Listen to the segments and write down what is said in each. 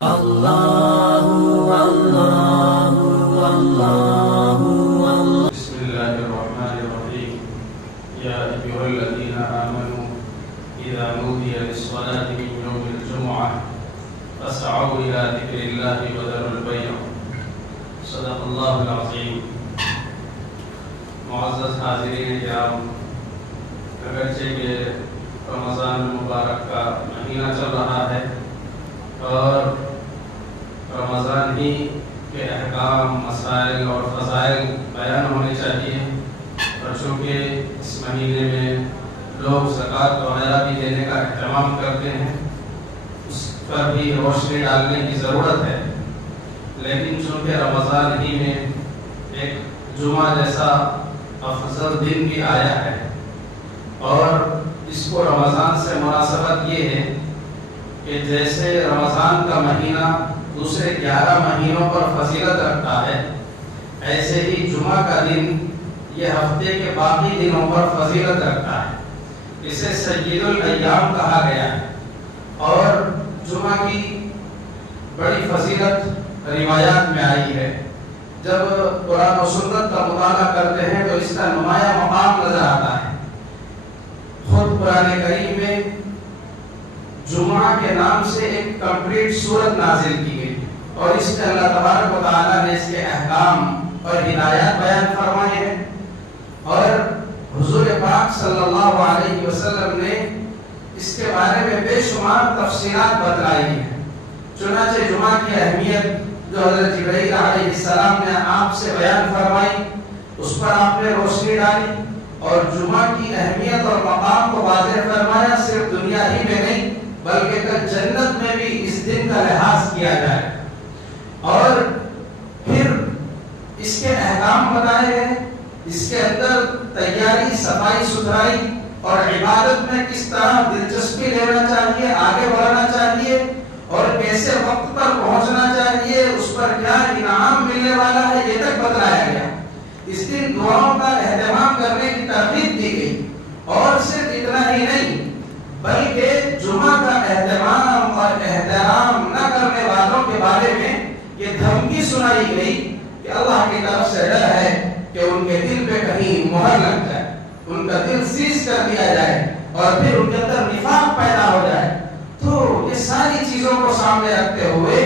اللہ اللہ اللہ اللہ. بسم اللہ الرحمن الرحیم. یا ایھا الذین آمنوا اذا نودی للصلاة من یوم الجمعہ فاسعوا الی ذکر اللہ وذروا البیع. صدق اللہ العظیم. معزز حاضرین کرام، اگرچہ کہ رمضان المبارک کا مہینہ چل رہا ہے اور رمضان ہی کے احکام، مسائل اور فضائل بیان ہونے چاہیے، اور چونکہ اس مہینے میں لوگ زکوٰۃ وغیرہ بھی دینے کا اہتمام کرتے ہیں، اس پر بھی روشنی ڈالنے کی ضرورت ہے. لیکن چونکہ رمضان ہی میں ایک جمعہ جیسا افضل دن بھی آیا ہے اور اس کو رمضان سے مناسبت یہ ہے کہ جیسے رمضان کا مہینہ دوسرے 11 مہینوں پر فضیلت رکھتا ہے، ایسے ہی جمعہ کا دن یہ ہفتے کے باقی دنوں پر فضیلت رکھتا ہے. اسے سید الایام کہا گیا ہے اور جمعہ کی بڑی فضیلت روایات میں آئی ہے. جب قرآن و سنت کا مطالعہ کرتے ہیں تو اس کا نمایاں مقام نظر آتا ہے. خود قرآن کریم میں جمعہ کے نام سے ایک کمپلیٹ سورت نازل کی گئی اور اس میں اللہ تبارک و تعالیٰ نے اس کے احکام اور ہدایات بیان فرمائے ہیں، اور حضور پاک صلی اللہ علیہ وسلم نے اس کے بارے میں بے شمار تفصیلات بتلائی ہیں. چنانچہ جمعہ کی اہمیت جو حضرت جبرائیل علیہ السلام نے آپ سے بیان فرمائی، اس پر آپ نے روشنی ڈالی اور جمعہ کی اہمیت اور مقام کو واضح فرمایا. صرف دنیا ہی میں نہیں بلکہ کل جنت میں بھی اس دن کا لحاظ کیا جائے، اور پھر اس کے احکام بتائے گئے. اس کے اندر تیاری، صفائی ستھرائی اور عبادت میں کس طرح دلچسپی لینا چاہیے، آگے بڑھنا چاہیے اور کیسے وقت پر پہنچنا چاہیے، اس پر کیا انعام ملنے والا ہے، یہ تک بتلایا گیا. اس دن دعاؤں کا اہتمام کرنے کی ترغیب دی گئی، اور صرف اتنا ہی نہیں بلکہ جمعہ کا اہتمام اور احترام نہ کرنے والوں کے بارے میں یہ دھمکی سنائی گئی کہ اللہ کی طرف سے ڈر ہے کہ ان کے دل پہ کہیں مہر لگ جائے، ان کا دل سیز کر دیا جائے اور پھر ان کے اندر نفاق پیدا ہو جائے. تو یہ ساری چیزوں کو سامنے رکھتے ہوئے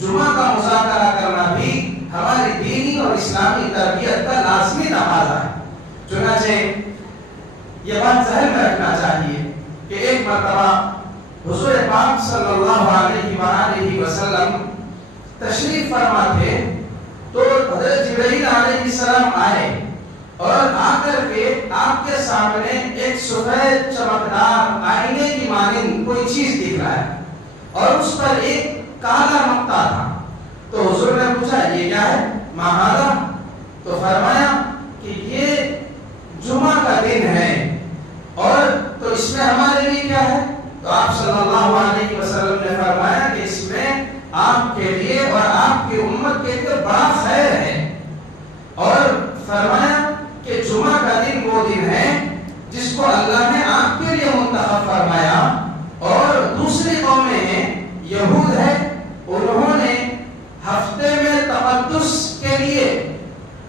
جمعہ کا مذاکرہ کرنا بھی ہماری دینی اور اسلامی تربیت کا لازمی تقاضا ہے. چنانچہ یہ بات ذہن میں رکھنا چاہیے کہ ایک مرتبہ حضور پاک صلی اللہ علیہ وآلہ وسلم تشریف فرما تھے تو حضرت جبرائیل علیہ السلام آئے اور آ کر کے آپ کے سامنے ایک سفید چمکدار آئینے کی مانند کوئی چیز دکھ رہا ہے اور اس پر ایک کالا نقطہ تھا. تو حضور نے پوچھا یہ کیا ہے، ما ھذا؟ تو فرمایا کہ یہ جمعہ کا دن ہے، اور تو اس میں ہمارے لیے کیا ہے؟ تو آپ صلی اللہ علیہ وسلم نے فرمایا کہ اس میں آپ کے لیے اور آپ کی امت کے لیے بڑا خیر ہے، اور فرمایا کہ جمعہ کا دن وہ دن ہے جس کو اللہ نے آپ کے لیے منتخب فرمایا. اور دوسری قومیں ہیں، یہود ہے، انہوں نے ہفتے میں تقدس کے لیے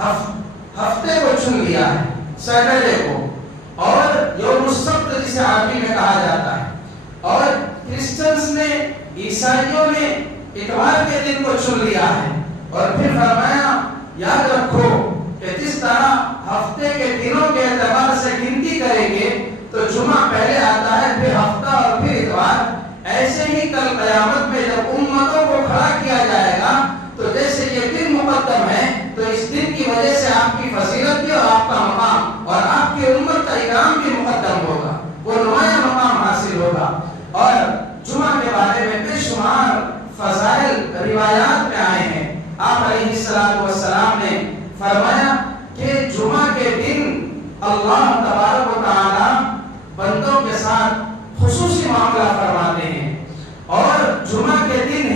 ہفتے کو چن لیا ہے، سیٹرڈے کو، اور یوم السبت جسے عربی میں کہا جاتا ہے. اور کرسچنز نے، عیسائیوں نے اتوار کے دن کو چن لیا ہے. اور پھر فرمایا یاد رکھو کہ جس طرح ہفتے کے دنوں کے اعتبار سے گنتی کریں گے تو جمعہ پہلے آتا ہے، پھر ہفتہ اور پھر اتوار، ایسے ہی کل قیامت میں جب امتوں کو کھڑا کیا جائے گا تو جیسے یہ دن مقدم ہے تو اس دن کی وجہ سے آپ کی فضیلت بھی اور آپ کا مقام اور آپ کی امت کا اکرام بھی مقدم ہوگا، وہ نمایاں مقام حاصل ہوگا. اور جمعہ کے بارے میں بے شمار فضائل روایات میں آئے ہیں. آپ علیہ السلام نے فرمایا کہ جمعہ کے دن اللہ تبارک و تعالی بندوں کے ساتھ خصوصی معاملہ فرماتے ہیں، اور جمعہ کے دن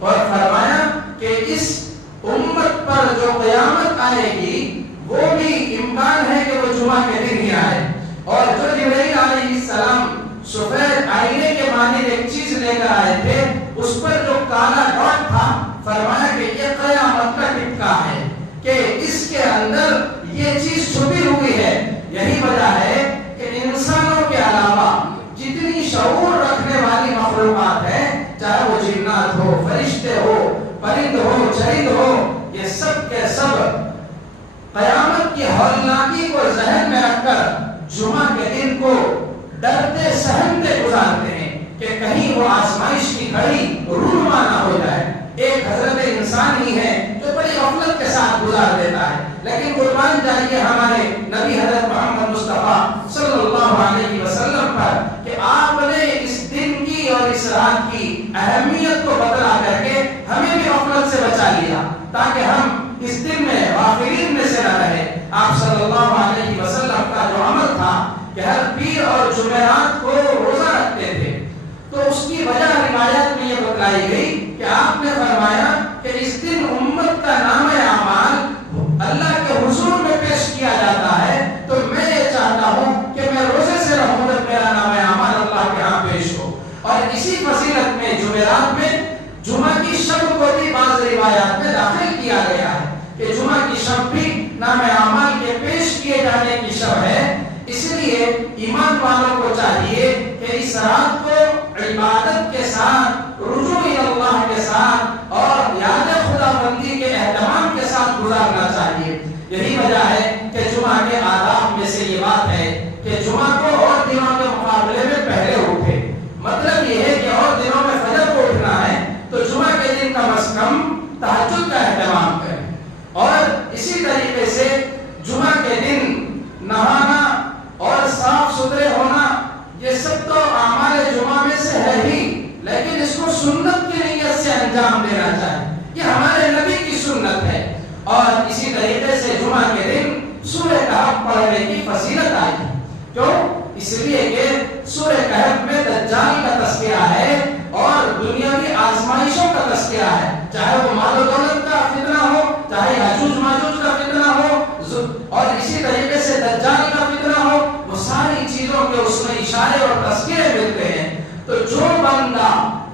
اور فرمایا کہ اس امت پر جو قیامت آئے گی وہ بھی امکان ہے کہ وہ جمعہ کے دن ہی آئے. اور جو جبرائیل علیہ السلام سفید آئینے کے مانند ایک چیز لے کر آئے تھے, اس پر جو کالا ڈاٹ تھا, فرمایا کہ یہ قیامت کا ٹپکا ہے, کہ اس کے اندر یہ چیز چھپی ہوئی ہے. یہی وجہ ہے کہ انسانوں کے علاوہ جتنی شعور رکھنے والی مخلوقات ہیں, چاہے وہ جنات ہو, فرشتے ہو, پرند ہو, چرند ہو, یہ سب کے سب قیامت کی ہولناکی کو ذہن میں رکھ کر جمعہ کے دن کو ڈرتے سہمتے گزارتے ہیں کہ کہیں وہ آزمائش کی گھڑی رونما نہ ہو جائے. ایک حضرت انسان ہی ہے جو بڑی غفلت کے ساتھ گزار دیتا ہے, لیکن قربان جائیے ہمارے نبی حضرت محمد مصطفیٰ صلی اللہ علیہ وسلم پر کہ آپ نے اس دن کی اور اس رات کی اہمیت کو بتلا کر کے ہمیں بھی غفلت سے بچا لیا, تاکہ ہم اس دن میں غافلین میں سے نہ رہے. آپ صلی اللہ علیہ وسلم کا جو عمل تھا کہ ہر پیر اور جمعرات کو روزہ رکھتے تھے, تو اس کی وجہ روایات میں یہ بتلائی گئی کہ آپ نے فرمایا کہ اس دن امت کا نام اعمال اللہ کے حضور میں پیش کیا جاتا ہے, تو میں یہ چاہتا ہوں کہ میں روزے سے رہوں جب میرا نام اعمال اللہ کے ہاں پیش ہو. اور اسی فضیلت میں جمعرات میں جمعہ کی شب کو بھی بعض روایات میں داخل کیا گیا ہے کہ جمعہ کی شب بھی نام اعمال کے پیش کیے جانے کی شب ہے. اس لیے ایمان والوں کو چاہیے کہ اس رات کو عبادت کے ساتھ, رجوع اللہ کے ساتھ اور یاد خدا بندی کے اہتمام کے ساتھ گزارنا چاہیے. یہی وجہ ہے کہ جمعہ کے آداب میں سے یہ بات ہے کہ جمعہ کو اور دنوں کے مقابلے میں پہلے اٹھے. مطلب یہ ہے کہ اور دنوں میں فجر کو اٹھنا ہے تو جمعہ کے دن کم از کم تہجد کا اہتمام کریں. اور اسی طریقے سے جمعہ کے دن نہانا اور صاف ستھرے ہونا, یہ سب تو اعمال جمعہ میں سے ہے ہی, لیکن اس کو سنت کی نیت سے انجام دینا چاہیے. یہ ہمارے نبی کی سنت ہے. اور اسی طریقے سے جمعہ کے دن سورہ کہف پڑھنے کی فضیلت آئی. کیوں؟ اس لیے کہ سورہ کہف میں دجال کا تذکرہ ہے اور دنیاوی آزمائشوں کا تذکرہ ہے, چاہے وہ مال و دولت کا فتنہ ہو, چاہے یاجوج ماجوج کا فتنہ ہو, اور اسی طریقے سے دجال کا فتنہ ہو. وہ ساری چیزوں کے اس میں اشارے اور تذکرے ملتے ہیں. تو جو بندہ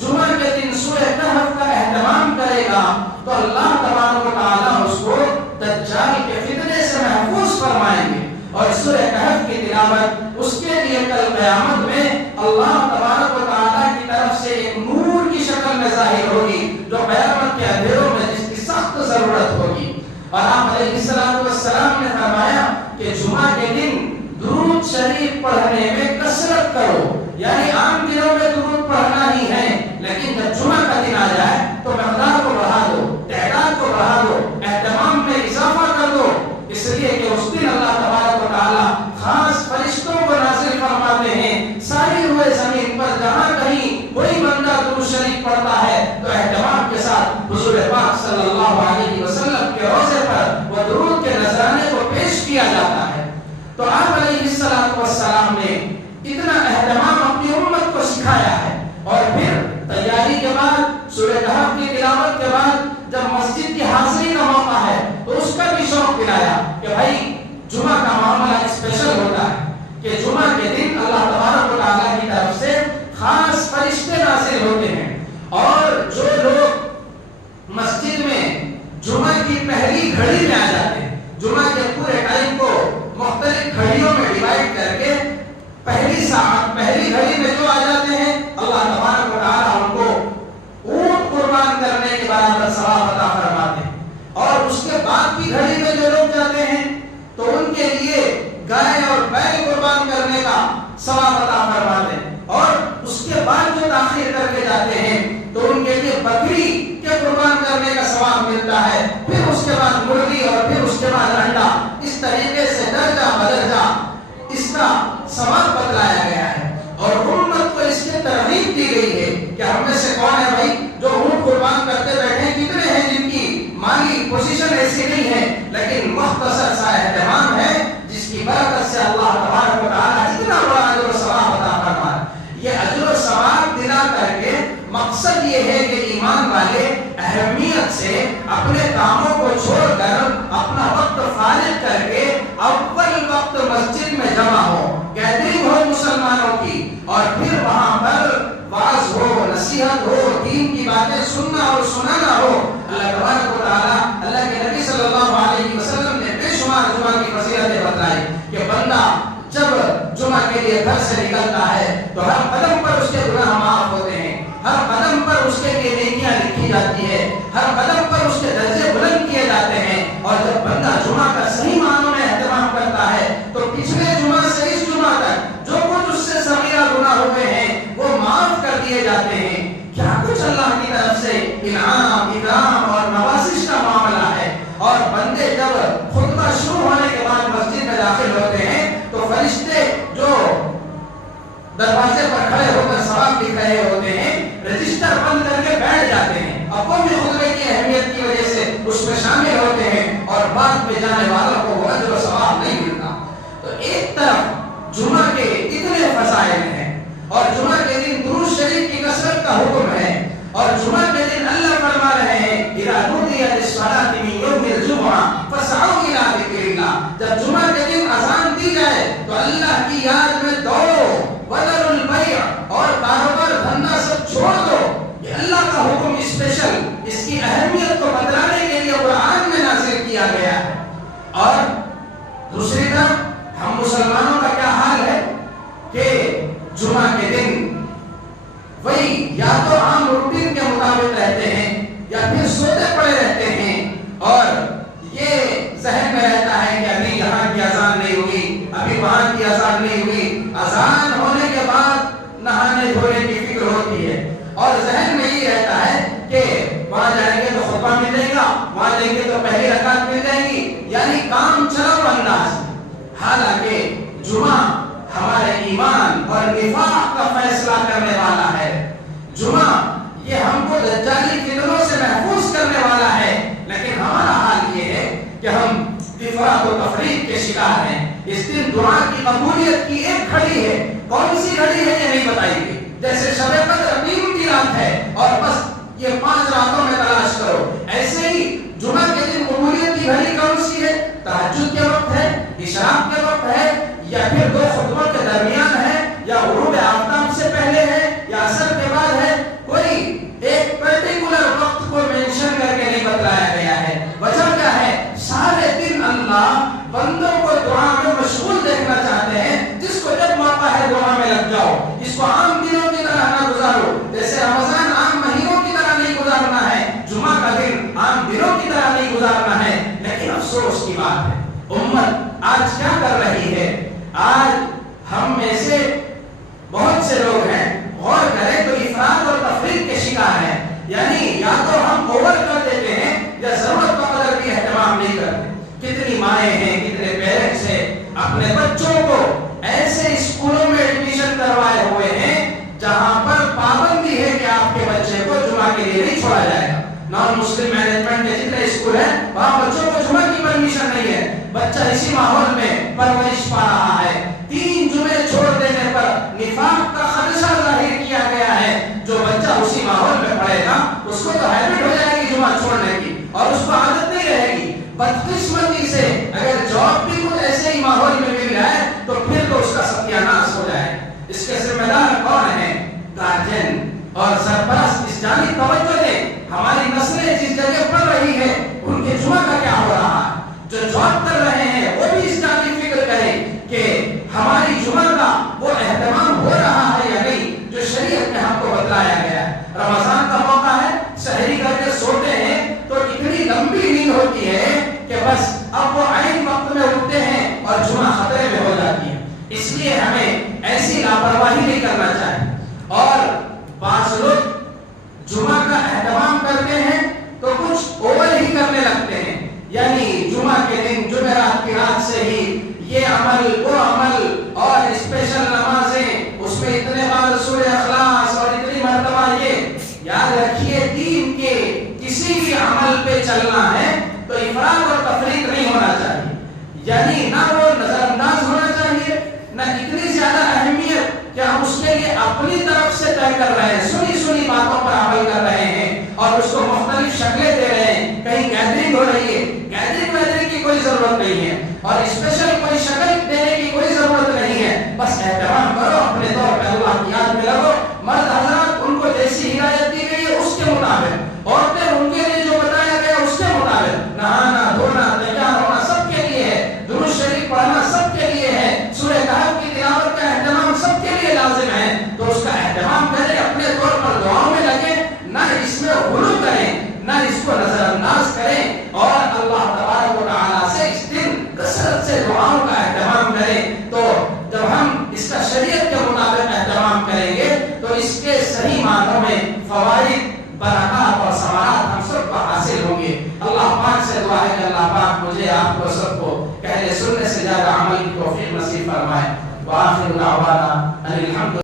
جمعہ کے دن سورہ کہف کا اہتمام کرے گا تو اللہ تبارک و تعالیٰ اس کو دجال کے فتنے سے محفوظ فرمائیں گے. اور سورہ کہف کی تلاوت اس کے لیے کل قیامت میں اللہ تبارک و تعالیٰ کی طرف سے ایک نور کی شکل میں ظاہر ہوگی, جو قیامت کے اندھیروں میں جس کی سخت ضرورت ہوگی. اور آپ علیہ السلام نے فرمایا کہ جمعہ کے دن درود شریف پڑھنے میں کثرت کرو. یعنی عام دنوں میں درود پڑھنا ہی ہے, لیکن جب جمعہ کا دن آ جائے تو مقدار کو بڑھا دو, تعداد کو بڑھا دو, اہتمام میں اضافہ کر دو. اس لیے کہ اس دن اللہ تبارک و تعالیٰ خاص فرشتوں کو نازل فرماتے ہیں ساری روئے زمین پر. جہاں کہیں کوئی بندہ درود شریف پڑھتا ہے تو اہتمام کے ساتھ حضور پاک صلی اللہ علیہ وسلم کے روضے پر وہ درود کے نذرانے کو پیش کیا جاتا ہے. تو آپ علیہ السلام نے اتنا اہتمام اپنی امت کو سکھایا ہے. اور پھر تیاری کے بعد سورہ کہف کی تلاوت کے بعد جب مسجد کی حاضری کا موقع ہے تو اس کا بھی شوق دلایا کہ بھائی جمعہ کا معاملہ اسپیشل ہوتا ہے کہ جمعہ کے دن اللہ تبارک و تعالیٰ کی طرف سے خاص فرشتے نازل ہوتے ہیں. اور جو لوگ مسجد میں جمعہ کی پہلی گھڑی میں آ جاتے ہیں, جمعہ کے پورے ٹائم کو مختلف گھڑیوں میں ڈیوائیڈ کر کے پہلی ساعت پہلی گھڑی میں جو آ جاتے ہیں, اللہ تبارک و تعالیٰ ان کو اونٹ قربان کرنے کے برابر ثواب عطا فرماتے ہیں. اور اس کے بعد کی گھڑی میں جو لوگ جاتے ہیں تو ان کے لیے گائے اور بیل قربان کرنے کا ثواب عطا فرماتے ہیں. اور اس کے بعد جو تاخیر کر کے جاتے ہیں تو ان کے لیے بکری کے قربان کرنے کا ثواب ملتا ہے. پھر اس کے بعد مرغی اور پھر اس کے بعد انڈا. اس طریقے سے درجہ بدرجہ اس کا ثواب بتلایا گیا ہے. اور امت کو اس کی ترغیب دی گئی ہے کہ ہم میں سے کون ہے بھائی جو اونٹ قربان کرتے بیٹھے. کتنے ہیں جن کی مالی پوزیشن ایسی نہیں ہے لیکن مختصر سا اہتمام ہے جس کی برکت سے اللہ تبارک و تعالیٰ اتنا بڑا اجر و ثواب عطا فرمائے. یہ اجر و ثواب دلا کر کے مقصد یہ ہے کہ ایمان والے سے اپنے کاموں کو چھوڑ کر اپنا وقت فارغ کر کے اول وقت مسجد میں جمع ہو، گیدرنگ ہو مسلمانوں کی، اور پھر وہاں پر واعظ ہو، نصیحت ہو، دین کی باتیں سننا اور سنانا ہو۔ اللہ تبارک و تعالیٰ، اللہ کے نبی صلی اللہ علیہ وسلم نے بے شمار جمعہ کی فضیلتیں بتلائی کہ بندہ جب جمعہ کے لیے گھر سے نکلتا ہے تو ہر قدم پر اس کے گناہ معاف ہوتے ہیں، ہر قدم پر اس کے لیے نیکیاں لکھی جاتی ہے، ہر قدم پر اس کے درجے بلند کیے جاتے ہیں۔ اور جب بندہ جمعہ کا صحیح معنوں میں اہتمام کرتا ہے تو پچھلے جمعہ سے اس جمعہ تک جو کچھ اس سے صغیرہ گناہ ہوئے ہیں وہ معاف کر دیے جاتے ہیں۔ کیا کچھ اللہ کی طرف سے انعام، اکرام اور نوازش کا معاملہ ہے۔ اور بندے جب خطبہ شروع ہونے کے بعد مسجد میں داخل ہوتے ہیں تو فرشتے جو دروازے پر کھڑے ہو کر ثواب لکھ رہے ہوتے ہیں رجسٹر بند کر کے بیٹھ جاتے ہیں، اب وہ بھی خطبے کی اہمیت کی وجہ سے اس میں شامل ہوتے ہیں، اور بعد میں جانے والوں کو وہ اجر و ثواب نہیں ملتا۔ تو ایک طرف جمعہ کے اتنے فضائل ہیں، اور جمعہ کے دن درود شریف کی کثرت کا حکم ہے، اور جمعہ کے دن اللہ فرما رہے ہیں اذا نودی للصلاۃ من یوم الجمعہ فاسعوا الی ذکر اللہ، جب جمعہ کے دن اذان دی جائے تو اللہ کی یاد میں دوڑو، وذروا البیع، اور کاروبار دھندا سب چھوڑ دو۔ یہ اللہ کا حکم اسپیشل، اس کی اہمیت کو بتلانے کے لیے قرآن میں نازل کیا گیا ہے۔ اور دوسری طرف ہم مسلمانوں کا کیا حال ہے کہ جمعہ کے دن وہی یا تو عام روٹین کے مطابق رہتے ہیں یا پھر سوتے پڑے رہتے ہیں، اور یہ ذہن میں رہتا ہے کہ ابھی یہاں کی اذان نہیں ہوئی، ابھی وہاں کی اذان نہیں ہوئی، اذان ہونے کے بعد نہانے دھونے کی فکر ہوتی ہے، اور ذہن میں یہ رہتا ہے کہ وہاں جائیں گے تو خطبہ ملے گا، وہاں جائیں گے تو پہلی رکعت مل جائے گی، یعنی کام چلاؤ انداز۔ حالانکہ جمعہ ہمارے ایمان اور نفاق کا فیصلہ کرنے والا ہے، جمعہ یہ ہم کو دجالی فتنوں سے محفوظ کرنے والا ہے، لیکن ہمارا حال یہ ہے کہ ہم افراط و تفریط کے شکار ہیں۔ اس دن دعا کی قبولیت کی ایک گھڑی ہے، کون سی گھڑی ہے یہ نہیں بتائی گئی، جیسے شب قدر قیمتی رات ہے اور بس یہ 5 راتوں میں تلاش کرو، ایسے ہی جمعہ کے دن قبولیت کی گھڑی کون سی ہے؟ تہجد کے وقت ہے، اشراق کے وقت ہے، یا پھر 2 خطبوں کے درمیان ہے، یا غروب آفتاب سے پہلے ہے، یا عصر کے بعد ہے۔ کوئی ایک پرٹیکولر وقت کو مینشن کر کے نہیں بتلایا گیا ہے۔ وجہ کیا ہے؟ سارے دن اللہ بندوں کو دعا میں مشغول دیکھنا چاہتے ہیں، جس کو جب موقع ہے دعا میں لگ جاؤ، اس کو عام دنوں کی طرح نہ گزارو، جیسے رمضان عام مہینوں کی طرح نہیں گزارنا ہے، جمعہ کا دن عام دنوں کی طرح نہیں گزارنا ہے۔ لیکن افسوس کی بات ہے، امت آج کیا کر رہی ہے؟ آج ہم میں سے بہت سے لوگ ہیں، غور کریں تو افراط اور تفریط کے شکار ہیں، یعنی یا تو ہم اوور کر دیتے ہیں یا ضرورت کا قدر بھی اہتمام نہیں کرتے۔ کتنی مائیں ہیں، کتنے پیرنٹس ہیں اپنے بچوں کو ایسے اسکولوں میں ایڈمیشن کروائے ہوئے ہیں جہاں پر پابندی ہے کہ آپ کے بچے کو جمعہ کے لیے نہیں چھوڑا جائے گا۔ نان مسلم مینجمنٹ کے جتنے اسکول ہیں وہاں بچوں کو جمعہ کی پرمیشن نہیں ہے، بچہ اسی ماحول میں پرورش پا رہا ہے۔ 3 جمعے چھوڑ دینے پر نفاق کا خدشہ ظاہر کیا گیا ہے، جو بچہ اسی ماحول میں پڑھے گا اس کو تو ہیبٹ ہو جائے گی جمعہ چھوڑنے کی، اور اس کو عادت نہیں رہے گی۔ بدقسمتی سے اگر جاب بھی کچھ ایسے ہی ماحول میں مل جائے تو پھر تو اس کا ستیہ ناش ہو جائے۔ اس کے ذمہ دار کون ہیں؟ گارجین اور سرپرست اس جانب توجہ دیں۔ ہماری نسلیں جس جگہ پڑھ رہی ہے ان کے جمعہ کا کیا ہو رہا ہے؟ جو جاب کر رہے ہیں وہ بھی اس جانب فکر کریں کہ ہماری جمعہ کا وہ اہتمام ہو رہا ہے یا نہیں جو شریعت میں ہم کو بتلایا گیا ہے۔ رمضان کا موقع ہے، سحری کر کے سوتے ہیں تو اتنی لمبی نیند ہوتی ہے کہ بس اب وہ عین وقت میں اٹھتے ہیں اور جمعہ خطرے میں ہو جاتی ہے۔ اس لیے ہمیں ایسی لاپرواہی نہیں کرنا چاہیے۔ اور بعض لوگ جمعہ کا اہتمام کرتے ہیں تو کچھ اوور ہی کرنے لگتے ہیں، یعنی جمعہ کے دن جمعرات کی رات سے ہی یہ عمل وہ عمل اور اسپیشل نمازیں، اس میں اتنے بار سورہ اخلاص اور اتنی مرتبہ یہ۔ یاد رکھیے دین کے کسی بھی عمل پہ چلنا ہے تو افراط اور تفریط نہیں ہونا چاہیے، یعنی نہ وہ نظر انداز ہونا چاہیے، نہ اتنی زیادہ اہمیت کہ ہم اس کے لیے اپنی طرف سے طے کر رہے ہیں، سنی باتوں پر عمل کر رہے ہیں اور اس کو مختلف شکلیں دے رہے ہیں کہیں گیدرنگ ہو رہی ہے، گیدرنگ کی کوئی ضرورت نہیں ہے اور اسپیشل کوئی شکل دینے کی کوئی ضرورت نہیں ہے. بس احترام کرو، اپنے طور پہ اللہ کی یاد میں لگو. مرد حضرات ان کو جیسی ہدایت دی گئی ہے اس کے مطابق، عورتیں ان کے لیے جو بتایا گیا اس کے مطابق، نہانا دھونا تیار ہونا سب کے لیے ہے، درود شریف پڑھنا سب کے لیے ہے، سورہ کہف کی تلاوت کا اہتمام سب کے لیے لازم ہے. تو اس کا اہتمام کریں، اپنے طور پر دعاؤں میں لگیں، نہ اس میں غلو کریں، نہ اس کو نظر انداز کریں، اور اللہ تبارک و تعالیٰ سے اس دن کثرت سے دعاؤں کا اہتمام کریں. تو جب ہم اس کا شریعت کے مطابق اہتمام کریں گے تو اس کے صحیح معنوں میں فوائد، برکات اور ثمرات ہم سب کو حاصل ہوں گے. اللہ پاک سے دعا ہے کہ اللہ پاک مجھے آپ کو سب کو پہلے سننے سے زیادہ عمل کی توفیق نصیب فرمائے. وآخر دعوانا ان الحمد